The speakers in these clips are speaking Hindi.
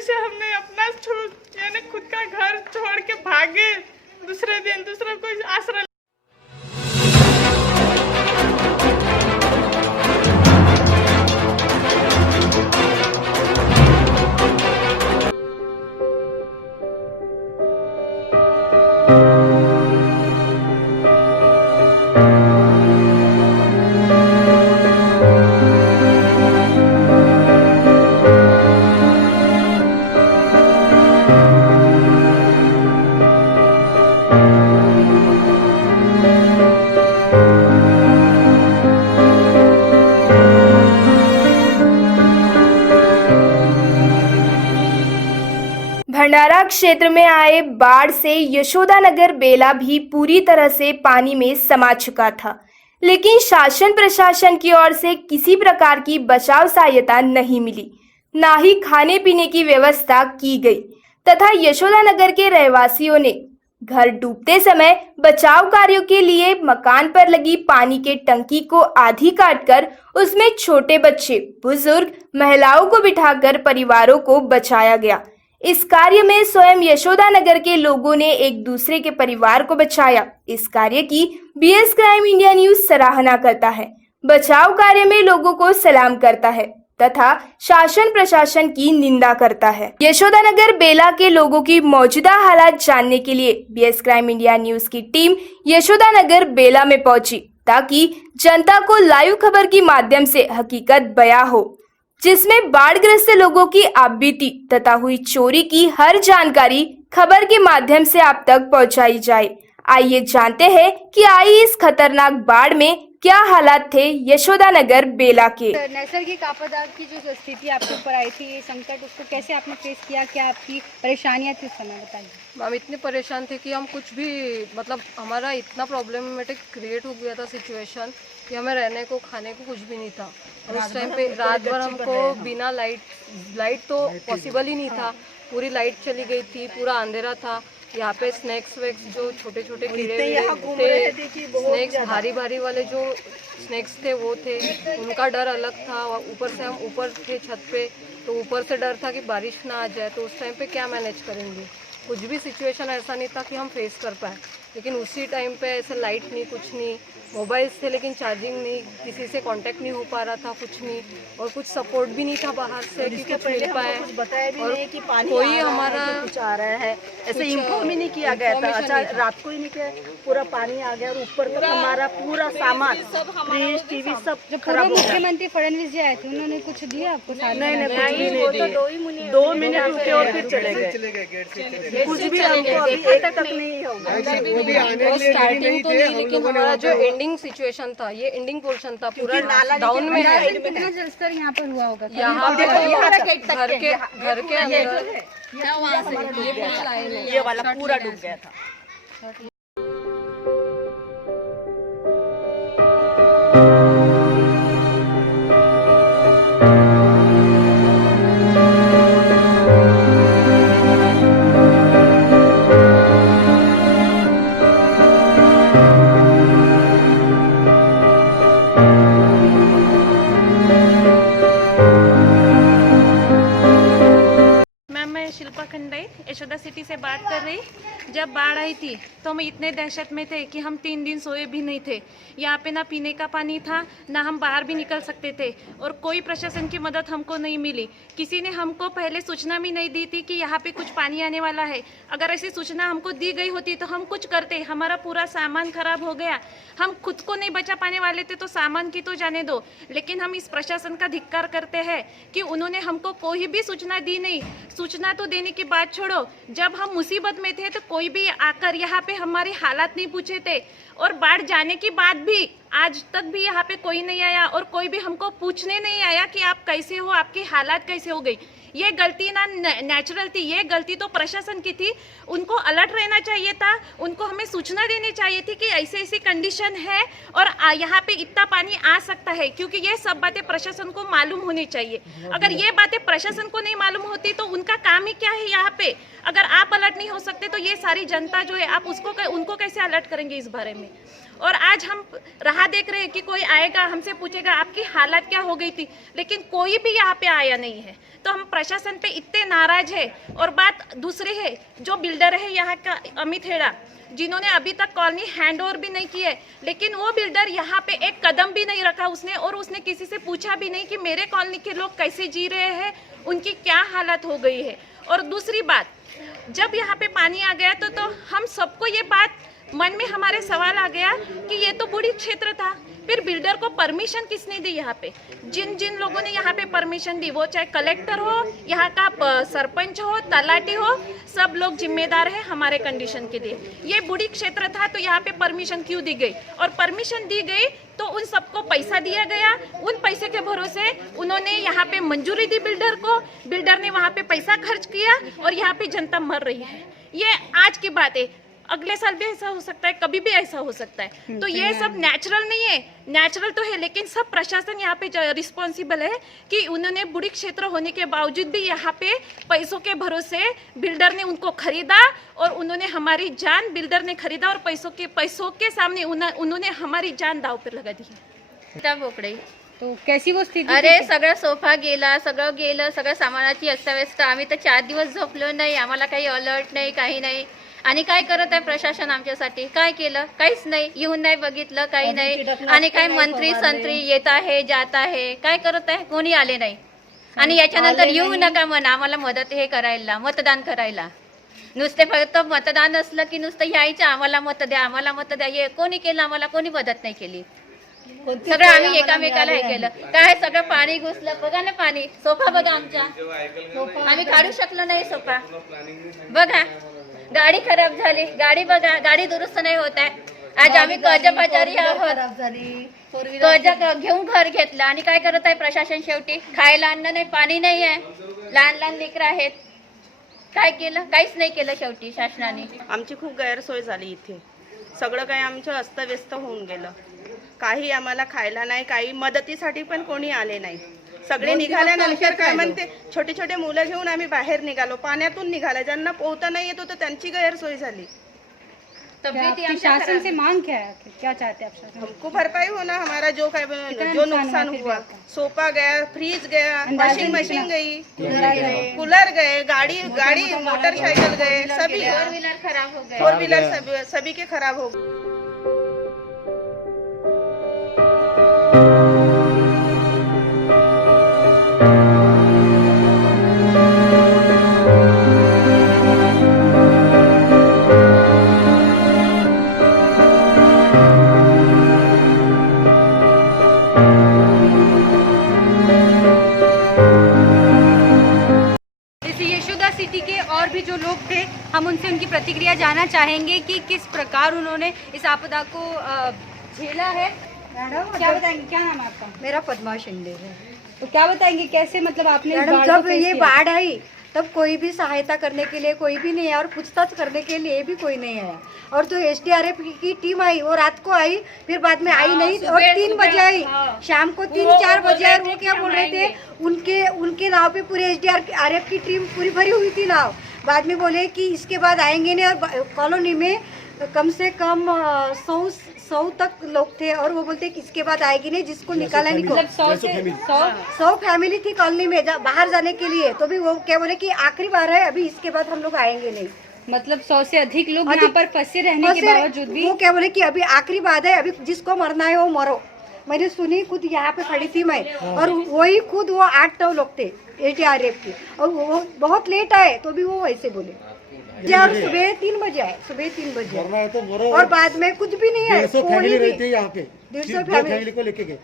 से हमने अपना यानी खुद का घर छोड़ के भागे, दूसरे दिन दूसरे को आश्रय। भंडारा क्षेत्र में आए बाढ़ से यशोदानगर बेला भी पूरी तरह से पानी में समा चुका था, लेकिन शासन प्रशासन की ओर से किसी प्रकार की बचाव सहायता नहीं मिली, ना ही खाने पीने की व्यवस्था की गई तथा यशोदानगर के रहवासियों ने घर डूबते समय बचाव कार्यों के लिए मकान पर लगी पानी के टंकी को आधी काटकर उसमें छोटे बच्चे, बुजुर्ग, महिलाओं को बिठाकर परिवारों को बचाया गया। इस कार्य में स्वयं यशोदानगर के लोगों ने एक दूसरे के परिवार को बचाया। इस कार्य की बीएस क्राइम इंडिया न्यूज सराहना करता है, बचाव कार्य में लोगों को सलाम करता है तथा शासन प्रशासन की निंदा करता है। यशोदानगर बेला के लोगों की मौजूदा हालात जानने के लिए बीएस क्राइम इंडिया न्यूज की टीम यशोदानगर बेला में पहुंची ताकि जनता को लाइव खबर के माध्यम से हकीकत बयां हो, जिसमें बाढ़ग्रस्त लोगों की आपबीती तथा हुई चोरी की हर जानकारी खबर के माध्यम से आप तक पहुंचाई जाए। आइए जानते हैं कि आई इस खतरनाक बाढ़ में क्या हालात थे यशोदानगर बेला के। नैसर्गिक आपदा की जो स्थिति आपके ऊपर आई थी, ये संकट, उसको कैसे आपने फेस किया, क्या आपकी परेशानियां थी उस समय, बताइए। हम इतने परेशान थे कि हम कुछ भी हमारा इतना प्रॉब्लमेटिक क्रिएट हो गया था सिचुएशन कि हमें रहने को खाने को कुछ भी नहीं था। और उस टाइम पे रात भर हमको बिना लाइट तो पॉसिबल ही नहीं था, पूरी लाइट चली गई थी, पूरा अंधेरा था। यहाँ पे स्नैक्स वेक्स जो छोटे छोटे कीड़े थे, स्नैक्स भारी वाले जो स्नैक्स थे वो थे, उनका डर अलग था। ऊपर से हम ऊपर थे छत पे, तो ऊपर से डर था कि बारिश ना आ जाए, तो उस टाइम पे क्या मैनेज करेंगे। कुछ भी सिचुएशन ऐसा नहीं था कि हम फेस कर पाए, लेकिन उसी टाइम पे ऐसे लाइट नहीं, कुछ नहीं, मोबाइल्स थे लेकिन चार्जिंग नहीं, किसी से कांटेक्ट नहीं हो पा रहा था, कुछ नहीं, और कुछ सपोर्ट भी नहीं था बाहर से कि कुछ मिल पाए। बताया भी नहीं कि पानी कोई हमारा कुछ आ रहा है, ऐसे इन्फॉर्म ही नहीं किया गया था। अच्छा, रात को ही नहीं किया, पूरा पानी आ गया और ऊपर तक हमारा पूरा सामान, फ्रिज, टीवी सब जो पूर्व मुख्यमंत्री फडणवीस जी आए थे, उन्होंने कुछ दिया आपको? नहीं, 2 मिनट रुके और फिर चले गए। कुछ भी हमको अभी एक तक नहीं होगा। स्टार्टिंग तो नहीं, लेकिन हमारा जो एंडिंग सिचुएशन था, ये एंडिंग पोर्शन था, पूरा डाउन में है। कितना जलस्तर यहाँ पर हुआ होगा? यहाँ पे घर के अंदर ये वाला पूरा डूब गया था। मैं शिल्पा खंडे यशोदा सिटी से बात कर रही। जब बाढ़ आई थी तो हम इतने दहशत में थे कि हम 3 दिन सोए भी नहीं थे। यहाँ पे ना पीने का पानी था, ना हम बाहर भी निकल सकते थे, और कोई प्रशासन की मदद हमको नहीं मिली। किसी ने हमको पहले सूचना भी नहीं दी थी कि यहाँ पे कुछ पानी आने वाला है। अगर ऐसी सूचना हमको दी गई होती तो हम कुछ करते। हमारा पूरा सामान खराब हो गया, हम खुद को नहीं बचा पाने वाले थे तो सामान की तो जाने दो। लेकिन हम इस प्रशासन का धिक्कार करते हैं कि उन्होंने हमको कोई भी सूचना दी नहीं। सूचना तो देने की बात छोड़ो, जब हम मुसीबत में थे तो कोई भी आकर यहाँ पे हमारी हालात नहीं पूछे थे, और बाढ़ जाने के बाद भी आज तक भी यहाँ पे कोई नहीं आया और कोई भी हमको पूछने नहीं आया कि आप कैसे हो, आपकी हालात कैसे हो गई। ये गलती ना नेचुरल थी, ये गलती तो प्रशासन की थी। उनको अलर्ट रहना चाहिए था, उनको हमें सूचना देनी चाहिए थी कि ऐसी ऐसी कंडीशन है और यहाँ पे इतना पानी आ सकता है, क्योंकि ये सब बातें प्रशासन को मालूम होनी चाहिए। अगर ये बातें प्रशासन को नहीं मालूम होती तो उनका काम ही क्या है यहाँ पे। अगर आप अलर्ट नहीं हो सकते तो ये सारी जनता जो है, आप उनको कैसे अलर्ट करेंगे इस बारे में। और आज हम राह देख रहे हैं कि कोई आएगा, हमसे पूछेगा आपकी हालत क्या हो गई थी, लेकिन कोई भी यहाँ पे आया नहीं है। तो हम प्रशासन पे इतने नाराज है। और बात दूसरी है, जो बिल्डर है यहाँ का अमित हेड़ा, जिन्होंने अभी तक कॉलोनी हैंड ओवर भी नहीं की है, लेकिन वो बिल्डर यहाँ पे एक कदम भी नहीं रखा उसने, और उसने किसी से पूछा भी नहीं कि मेरे कॉलोनी के लोग कैसे जी रहे हैं, उनकी क्या हालत हो गई है। और दूसरी बात, जब यहाँ पे पानी आ गया तो हम सबको ये बात मन में हमारे सवाल आ गया कि ये तो बूढ़ी क्षेत्र था, फिर बिल्डर को परमिशन किसने दी? यहाँ पे जिन जिन लोगों ने यहाँ पे परमिशन दी, वो चाहे कलेक्टर हो, यहाँ का सरपंच हो, तलाटी हो, सब लोग जिम्मेदार है हमारे कंडीशन के लिए। ये बूढ़ी क्षेत्र था तो यहाँ पे परमिशन क्यों दी गई? और परमिशन दी गई तो उन सबको पैसा दिया गया, उन पैसे के भरोसे उन्होंने यहाँ पे मंजूरी दी बिल्डर को, बिल्डर ने वहाँ पे पैसा खर्च किया और यहाँ पे जनता मर रही है। ये आज की बात है, अगले साल भी ऐसा हो सकता है, कभी भी ऐसा हो सकता है। तो ये सब नेचुरल नहीं है, नेचुरल तो है, लेकिन सब प्रशासन यहाँ पे रिस्पॉन्सिबल है कि उन्होंने बुरी क्षेत्र होने के बावजूद भी यहाँ पे पैसों के भरोसे बिल्डर ने उनको खरीदा, और उन्होंने हमारी जान, बिल्डर ने खरीदा और पैसों के सामने उन्होंने हमारी जान दाव पर लगा दी है। त्या बोकडे तो कैसी वो स्थिती अरे थी? सगळं सोफा गेला, सगळं गेलं, सगळं सामानाची अस्ताव्यस्त। आम्ही तर 4 दिवस झोपलो नाही, आम्हाला काही अलर्ट नाही, काही नाही। आणि काय करत आहे प्रशासन आमच्यासाठी? काय केलं? काहीच नाही, येऊन नाही बघितलं, काही नाही। आणि काय मंत्री संत्री येत आहे, जात आहे, काय करत आहे? कोणी आले नाही। आणि याच्यानंतर येऊ नका म्हणा आम्हाला मदत हे करायला, मतदान करायला। नुसते फक्त मतदान असलं की नुसतं यायचं, आम्हाला मत द्या, आम्हाला मत द्या, हे कोणी केलं? आम्हाला कोणी मदत नाही केली। सगळं आम्ही एकामेकाला हे केलं, काय सगळं पाणी घुसलं। बघा ना पाणी, सोफा बघा आमचा, आम्ही काढू शकलो नाही सोफा। बघा गाडी खराब झाली, गाडी बघा, गाडी दुरुस्त नाही होत आहे। आज आम्ही कर्जबाजारी आहोत, कर्ज घेऊन घर घेतलं आणि काय करत आहे प्रशासन? शेवटी खायला अन्न नाही, पाणी नाही आहे, लहान लहान लेकरं आहेत, काय केलं? काहीच नाही केलं शेवटी शासनाने। आमची खूप गैरसोय झाली इथे, सगळं काही आमचं अस्तव्यस्त होऊन गेलं। काही आम्हाला खायला नाही, काही मदतीसाठी पण कोणी आले नाही। सगळे निघाल्यानंतर काय म्हणते, छोटे छोटे मुलं घेऊन आम्ही बाहेर निघालो, पाण्यातून निघाला, ज्यांना पोहता नाही येत होतं त्यांची गैरसोय झाली। आपकी शासन से मांग क्या है? क्या चाहते हैं आप शासन? हमको भरपाई होना, हमारा जो नुकसान हुआ, सोफा गया, फ्रिज गया, वॉशिंग मशीन गई, कूलर गए, गाड़ी मोटरसाइकिल गए, सभी फोर व्हीलर खराब हो गए। 4 व्हीलर सभी के खराब हो गए। यशोदा सिटी के और भी जो लोग थे, हम उनसे उनकी प्रतिक्रिया जानना चाहेंगे कि किस प्रकार उन्होंने इस आपदा को झेला है। क्या बताएंगे, क्या नाम है आपका? मेरा पद्मा शिंदे है। तो क्या बताएंगे कैसे, मतलब आपने इस मैडम बाढ़ को जब फेस ये किया? बाढ़ आई तब कोई भी सहायता करने के लिए कोई भी नहीं आया और पूछताछ करने के लिए भी कोई नहीं आया। और जो SDRF की टीम आई वो रात को आई, फिर बाद में आई नहीं, और 3 बजे आई, शाम को 3-4 बजे आई। वो क्या बोल रहे थे, उनके नाव पे पूरे SDRF की टीम पूरी भरी हुई थी नाव। बाद में बोले कि इसके बाद आएंगे नहीं, और कॉलोनी में कम से कम 100 तक लोग थे, और वो बोलते कि इसके बाद आएगी नहीं, जिसको निकाला नहीं। मतलब 100 फैमिली थी कॉलोनी में बाहर जाने के लिए, तो भी वो क्या बोले कि आखिरी बार है, अभी इसके बाद हम लोग आएंगे नहीं। मतलब 100 से अधिक लोग यहाँ पर फंसे रहने के बावजूद भी वो क्या बोले कि अभी आखिरी बात है, अभी जिसको मरना है वो मरो। मैंने सुनी, खुद यहाँ पे खड़ी थी मैं, और वही खुद वो 8-9 लोग थे SDRF के, और वो बहुत लेट आए तो भी वो वैसे बोले। और सुबह 3 बजे आए, सुबह 3 बजे आए, और बाद में कुछ भी नहीं है। 150 फैमिली रहती है यहाँ पे, 150 फैमिली को लेके गए।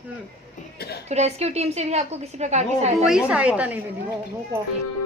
तो रेस्क्यू टीम से भी आपको किसी प्रकार की कोई सहायता सहायता नहीं मिली। नहीं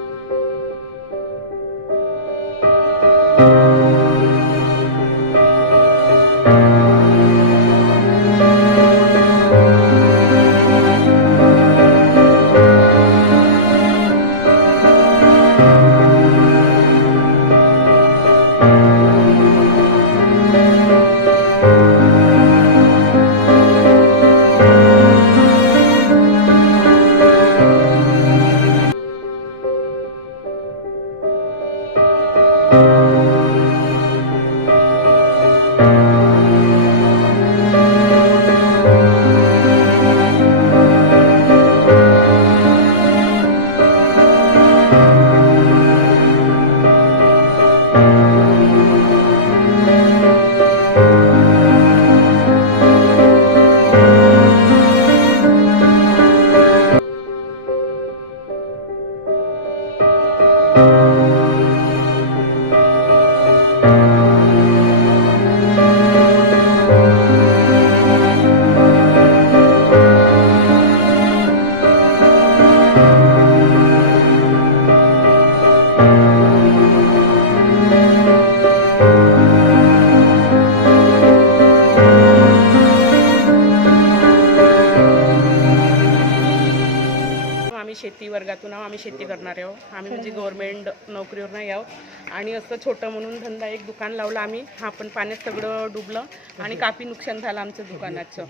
आम्ही शेती वर्गातून आहोत, आम्ही शेती करणारे आहोत. आम्ही म्हणजे गव्हर्नमेंट नोकरीवर नाही आहोत आणि असं छोटं म्हणून धंदा एक दुकान लावलं आम्ही. हा पण पाण्यात सगळं डुबलं आणि काफी नुकसान झालं आमचं दुकानाचं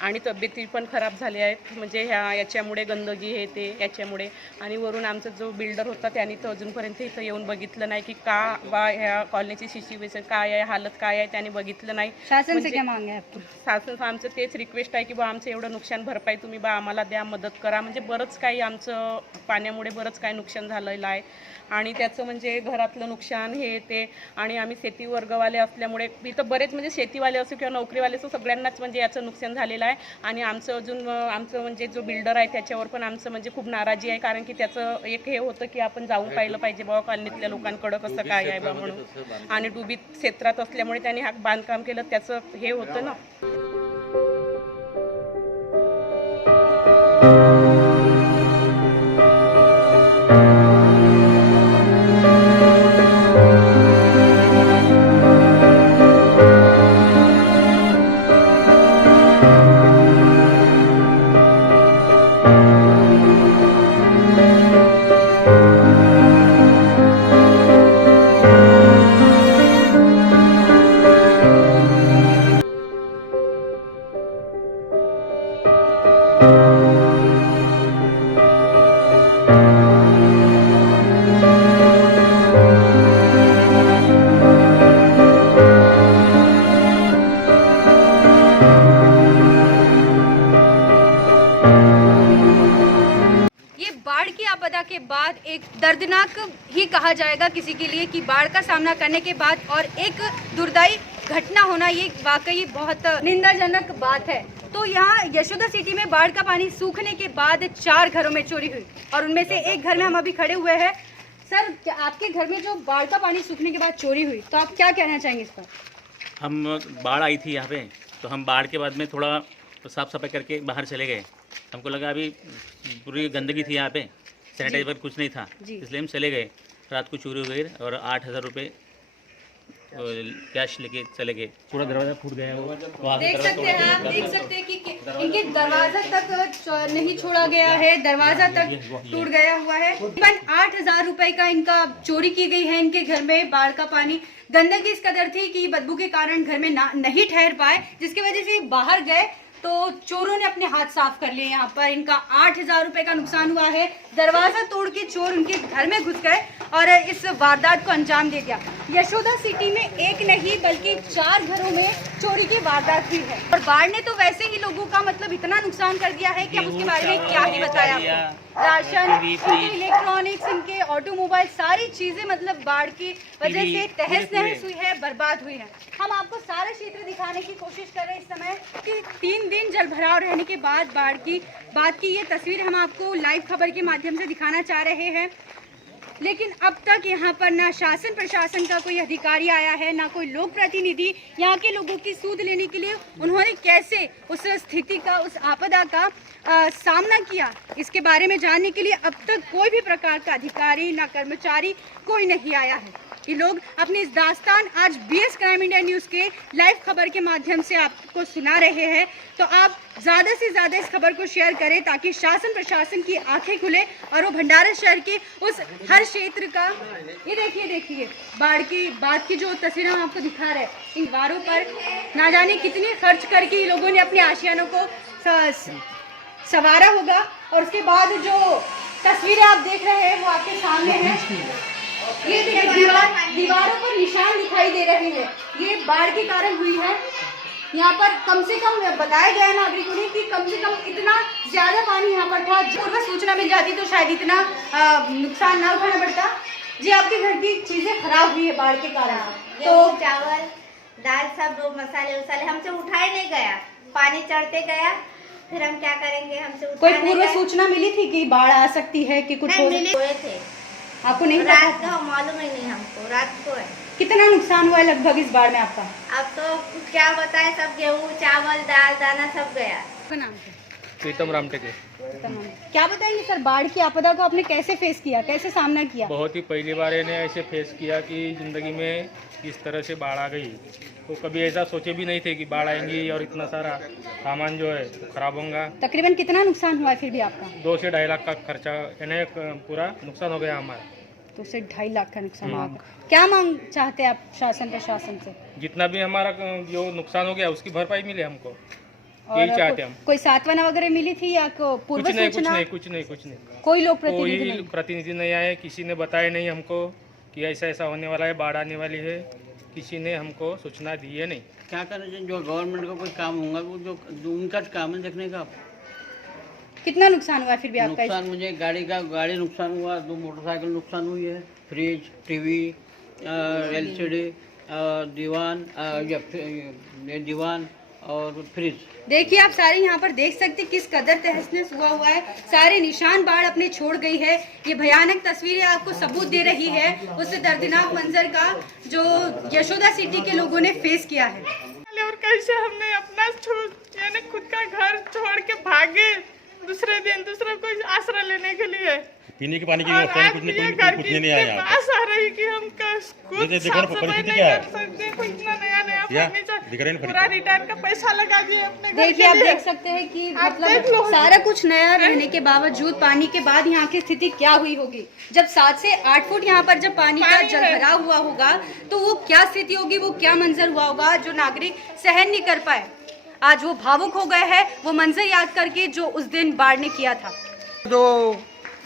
आणि तब्येती पण खराब झाल्या आहेत. म्हणजे याच्यामुळे गंदगी हे ते याच्यामुळे. आणि वरून आमचा जो बिल्डर होता त्यांनी तर अजूनपर्यंत इथं येऊन बघितलं नाही की का बा ह्या कॉलनीची सिच्युएशन काय आहे, हालत काय आहे, त्यांनी बघितलं नाही. शासन से क्या मांगे आपकी? शासन आमचं तेच रिक्वेस्ट आहे की बा आमचं एवढं नुकसान भरपाई तुम्ही बा आम्हाला द्या, मदत करा. म्हणजे बरंच काही आमचं पाण्यामुळे बरंच काही नुकसान झालेलं आहे आणि त्याचं म्हणजे घरातलं नुकसान हे ते. आणि आम्ही शेती वर्गवाले असल्यामुळे इथं बरेच म्हणजे शेतीवाले असो किंवा नोकरीवाले असो सगळ्यांनाच म्हणजे याचं नुकसान झालेलं आहे. आणि आमचं अजून आमचं म्हणजे जो बिल्डर आहे त्याच्यावर पण आमचं म्हणजे खूप नाराजी आहे. कारण की त्याचं एक हे होतं की आपण जाऊन पाहिलं पाहिजे बाबा कॉलनीतल्या लोकांकडं कसं काय आहे बा म्हणून. आणि डुबीत क्षेत्रात असल्यामुळे त्यांनी हा बांधकाम केलं त्याचं हे होतं ना. ये बाढ़ की आपदा के बाद एक दर्दनाक ही कहा जाएगा किसी के लिए कि बाढ़ का सामना करने के बाद और एक दुर्दाई घटना होना ये वाकई बहुत निंदाजनक बात है. तो यहाँ यशोदा सिटी में बाढ़ का पानी सूखने के बाद 4 घरों में चोरी हुई और उनमें से एक घर में हम अभी खड़े हुए हैं. सर, क्या आपके घर में जो बाढ़ का पानी सूखने के बाद चोरी हुई तो आप क्या कहना चाहेंगे इस पर? हम बाढ़ आई थी यहाँ पे, तो हम बाढ़ के बाद में थोड़ा साफ़ सफाई करके बाहर चले गए. हमको लगा अभी पूरी गंदगी थी यहाँ पे, सैनिटाइजर कुछ नहीं था, इसलिए हम चले गए. रात को चोरी हो गई और 8,000 रुपये कैश लेके चले गए. पूरा दरवाज़ा फूट गया. देख सकते हैं आप, देख सकते हैं कि इनके दरवाजा तक नहीं छोड़ा गया है, दरवाजा तक टूट गया हुआ है. तकरीबन 8,000 रुपए का इनका चोरी की गई है. इनके घर में बाढ़ का पानी, गंदगी इस कदर थी कि बदबू के कारण घर में नहीं ठहर पाए, जिसकी वजह से बाहर गए तो चोरों ने अपने हाथ साफ कर लिए. यहाँ पर इनका 8,000 रुपए का नुकसान हुआ है. दरवाजा तोड़ के चोर उनके घर में घुस गए और इस वारदात को अंजाम दे दिया. यशोदा सिटी में एक नहीं बल्कि 4 घरों में चोरी की वारदात हुई है. और बाढ़ ने तो वैसे ही लोगों का मतलब इतना नुकसान कर दिया है कि हम उसके बारे में क्या ही बताया आपको. राशन, इनके इलेक्ट्रॉनिक्स, इनके ऑटोमोबाइल, सारी चीजें मतलब बाढ़ की वजह से तहस नहस हुई है, बर्बाद हुई है. हम आपको सारा क्षेत्र दिखाने की कोशिश कर रहे हैं इस समय कि 3 दिन जल भराव रहने के बाद बाढ़ की बात की ये तस्वीर हम आपको लाइव खबर के माध्यम से दिखाना चाह रहे हैं. लेकिन अब तक यहाँ पर ना शासन प्रशासन का कोई अधिकारी आया है, ना कोई लोक प्रतिनिधि. यहाँ के लोगों की सूध लेने के लिए उन्होंने कैसे उस स्थिति का, उस आपदा का सामना किया, इसके बारे में जानने के लिए अब तक कोई भी प्रकार का अधिकारी ना कर्मचारी कोई नहीं आया है. ये लोग अपनी इस दास्तान आज BS क्राइम इंडिया न्यूज़ के लाइव खबर के माध्यम से आपको सुना रहे हैं. तो आप ज़्यादा से ज़्यादा इस खबर को शेयर करें ताकि शासन प्रशासन की आंखें खुले और वो भंडारा शहर के उस हर क्षेत्र का, ये देखिए बाढ़ की बात की जो तस्वीर हम आपको दिखा रहे हैं, इन दीवारों पर ना जाने कितने खर्च करके लोगों ने अपने आशियानों को संवारा होगा. और उसके बाद जो तस्वीरें आप देख रहे हैं वो आपके सामने है. ये देखिए दीवारों पर निशान दिखाई दे रहे हैं, ये बाढ़ के कारण हुई है. यहाँ पर कम से कम बताया गया है नागरिकों ने कि कम से कम इतना ज्यादा पानी यहाँ पर था. पूर्व सूचना मिल जाती तो शायद इतना नुकसान ना उठाना पड़ता. जी, आपके घर की चीजें खराब हुई है बाढ़ के कारण. तो चावल दाल सब मसाले उसाले हमसे उठाए नहीं गया, पानी चढ़ते गया. फिर हम क्या करेंगे, हमसे कोई पूर्व सूचना मिली थी कि बाढ़ आ सकती है कि कुछ हो थे? आपको नहीं रात का मालूम ही नहीं हमको. रात को है. कितना नुकसान हुआ है लगभग इस बाढ़ में आपका? अब तो क्या बताए, सब गेहूँ चावल दाल दाना सब गया. आपका नाम क्या? प्रीतम रामटेके। क्या बताएंगे सर, बाढ़ की आपदा को आपने कैसे फेस किया, कैसे सामना किया? बहुत ही पहली बार इन्हें ऐसे फेस किया कि ज़िंदगी में इस तरह से बाढ़ आ गई। तो कभी ऐसा सोचे भी नहीं थे कि बाढ़ आएंगी और इतना सारा सामान जो है तो खराब होगा। तकरीबन कितना नुकसान हुआ है फिर भी आपका? 2 से 2.5 लाख का खर्चा इन्हें पूरा नुकसान हो गया हमारा। 2 से 2.5 लाख का नुकसान हुआ। क्या मांग चाहते हैं आप शासन प्रशासन से? जितना भी हमारा जो नुकसान हो गया उसकी भरपाई मिले हमको, यही चाहते हम। कोई सांत्वना वगैरह मिली थी या पूर्व सूचना? कुछ नहीं। कोई लोग कोई प्रतिनिधि नहीं आए, किसी ने बताया नहीं हमको कि ऐसा ऐसा होने वाला है, बाढ़ आने वाली है, किसी ने हमको सूचना दी है नहीं। क्या करना चाहिए, जो गवर्नमेंट का कोई काम होगा वो जो उनका काम है देखने का। कितना नुकसान हुआ फिर भी आपका? नुकसान मुझे गाड़ी नुकसान हुआ, 2 मोटरसाइकिल नुकसान हुई है, फ्रिज, टीवी, LCD, दीवान और फ्रिज। देखिए आप सारे यहाँ पर देख सकते हैं किस कदर तहस हुआ है। सारे निशान बाढ़ अपने छोड़ गई है। ये भयानक तस्वीरें आपको सबूत दे रही है उस दर्दनाक मंजर का जो यशोदा सिटी के लोगों ने फेस किया है। और कैसे हमने अपना यानी खुद का घर छोड़ के भागे दूसरे दिन दूसरे को आश्रय लेने के लिए। पीने के पानी की व्यवस्था कुछ नहीं आया। पास आ रही कि हम खुद साफ सफाई नहीं कर सकते, कुछ नया फर्नीचर पूरा रिटर्न का पैसा लगा दिए अपने घर। देखिए आप देख सकते हैं कि मतलब सारा कुछ नया रहने के बावजूद पानी के बाद यहाँ की स्थिति क्या हुई होगी। जब 7 से 8 फुट यहाँ पर जब पानी का जल भराव हुआ होगा तो वो क्या स्थिति होगी, वो क्या मंजर हुआ होगा जो नागरिक सहन नहीं कर पाए। आज वो भावुक हो गए हैं वो मंजर याद करके जो उस दिन बाढ़ ने किया था। जो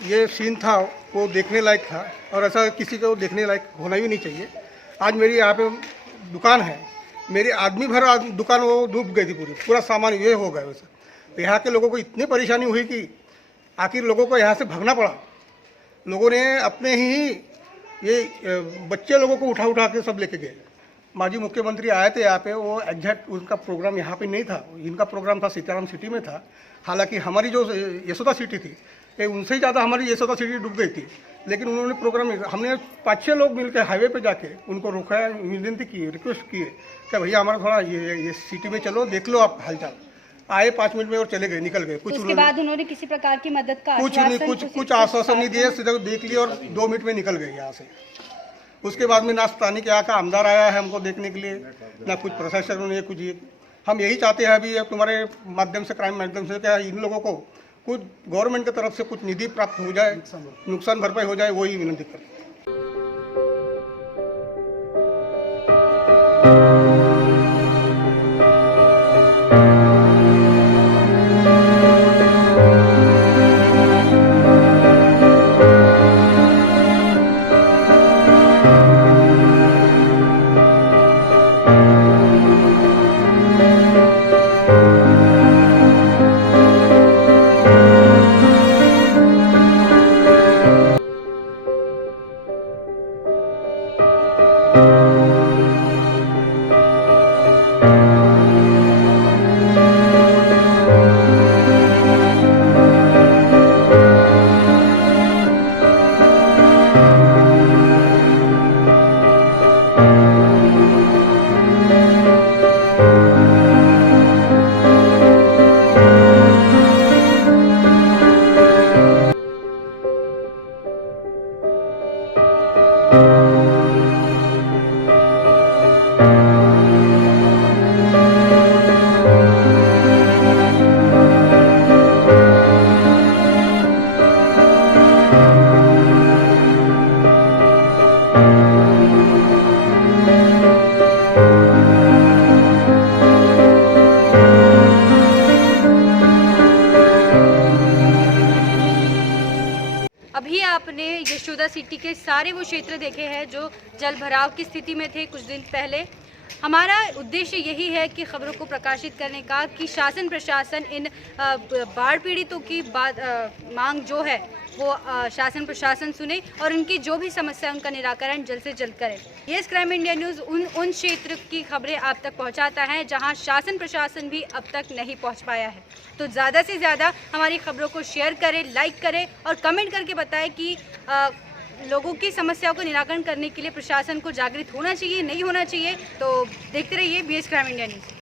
ये सीन था वो देखने लायक था और ऐसा किसी को देखने लायक होना भी नहीं चाहिए। आज मेरी यहाँ पे दुकान है, मेरी आदमी भर दुकान वो डूब गई थी, पूरा सामान ये हो गया वैसे। तो यहाँ के लोगों को इतनी परेशानी हुई कि आखिर लोगों को यहाँ से भागना पड़ा। लोगों ने अपने ही ये बच्चे लोगों को उठा के सब लेके गए। माजी मुख्यमंत्री आए थे यहाँ पे, वो एग्जैक्ट उनका प्रोग्राम यहाँ पे नहीं था, इनका प्रोग्राम था सीताराम सिटी में था। हालांकि हमारी जो यशोदा सिटी थी उनसे ही ज़्यादा हमारी यशोदा सिटी डूब गई थी, लेकिन उन्होंने प्रोग्राम हमने 5-6 लोग मिलकर हाईवे पे जाके उनको रोका, विनती की, रिक्वेस्ट किए कि भैया हमारा थोड़ा ये सिटी में चलो, देख लो आप हालचाल। आए 5 मिनट में और चले गए, निकल गए। कुछ उसके बाद उन्होंने किसी प्रकार की मदद का कुछ आश्वासन नहीं दिए, सीधा देख लिया और 2 मिनट में निकल गए यहाँ से। उसके बाद में ना स्थानीय यहाँ का आमदार आया है हमको देखने के लिए, ना कुछ प्रशासन ने कुछ। हम यही चाहते हैं अभी तुम्हारे माध्यम से, क्राइम माध्यम से, क्या इन लोगों को कुछ गवर्नमेंट की तरफ से कुछ निधि प्राप्त हो जाए, नुकसान भरपाई हो जाए, वही विनती करते हैं। अभी आपने यशोदा सिटी के सारे वो क्षेत्र देखे हैं जो जल भराव की स्थिति में थे कुछ दिन पहले। हमारा उद्देश्य यही है कि खबरों को प्रकाशित करने का कि शासन प्रशासन इन बाढ़ पीड़ितों की मांग जो है वो शासन प्रशासन सुने और उनकी जो भी समस्या है उनका निराकरण जल्द से जल्द करे। यस क्राइम इंडिया न्यूज़ उन क्षेत्र की खबरें आप तक पहुंचाता है जहां शासन प्रशासन भी अब तक नहीं पहुंच पाया है। तो ज़्यादा से ज़्यादा हमारी खबरों को शेयर करें, लाइक करें और कमेंट करके बताएं कि लोगों की समस्याओं को निराकरण करने के लिए प्रशासन को जागृत होना चाहिए, नहीं होना चाहिए। तो देखते रहिए BS क्राइम इंडिया न्यूज़।